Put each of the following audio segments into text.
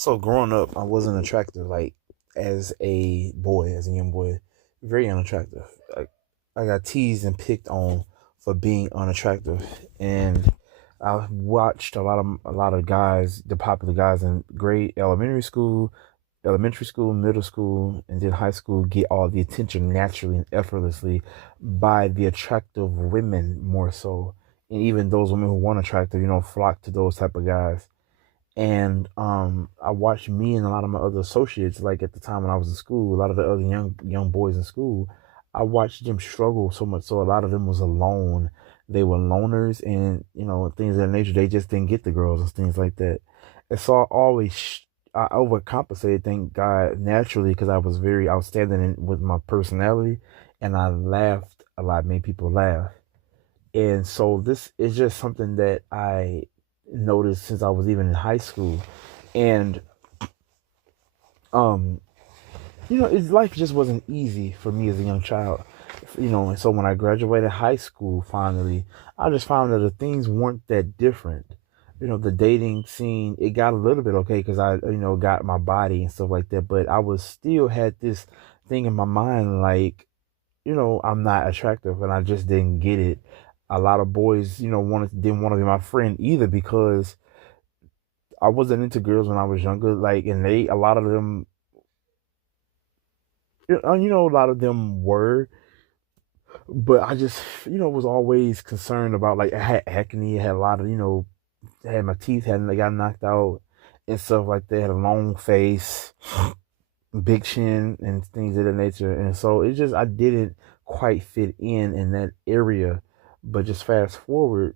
So growing up, I wasn't attractive. Like as a boy, as a young boy, very unattractive. I got teased and picked on for being unattractive, and I watched a lot of guys, the popular guys in grade elementary school, middle school, and then high school get all the attention naturally and effortlessly by the attractive women more so, and even those women who weren't attractive, flock to those type of guys. And I watched me and a lot of my other associates, like at the time when I was in school, a lot of the other young boys in school, I watched them struggle so much. So a lot of them was alone. They were loners, and things of that nature. They just didn't get the girls and things like that. And so I overcompensated, thank God, naturally, because I was very outstanding with my personality, and I laughed a lot, made people laugh. And so this is just something that I noticed since I was even in high school. And um, life just wasn't easy for me as a young child. And so when I graduated high school finally, I just found that the things weren't that different. The dating scene, it got a little bit okay because I, got my body and stuff like that, but I was still had this thing in my mind like, I'm not attractive and I just didn't get it. A lot of boys, didn't want to be my friend either because I wasn't into girls when I was younger. Like, and a lot of them, a lot of them were, but I just, was always concerned about like I had acne, I had a lot of, had my teeth had they got knocked out and stuff like that. Had a long face, big chin, and things of that nature. And so it just I didn't quite fit in that area. But just fast forward,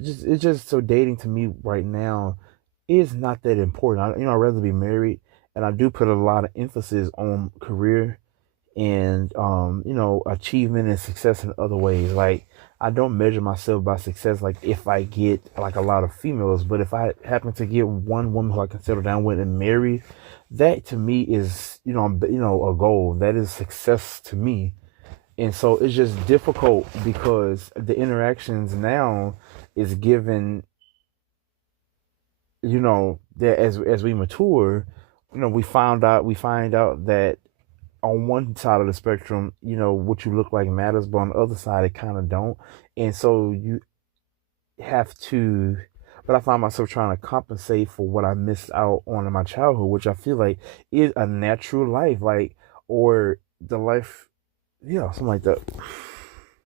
just it's just so dating to me right now is not that important. I'd rather be married, and I do put a lot of emphasis on career and achievement and success in other ways. Like I don't measure myself by success like if I get like a lot of females, but if I happen to get one woman who I can settle down with and marry, that to me is a goal. That is success to me. And so it's just difficult because the interactions now is given, that as we mature, we find out that on one side of the spectrum, what you look like matters, but on the other side, it kind of don't. And so you have to, but I find myself trying to compensate for what I missed out on in my childhood, which I feel like is a natural life, like, or the life, yeah, something like that.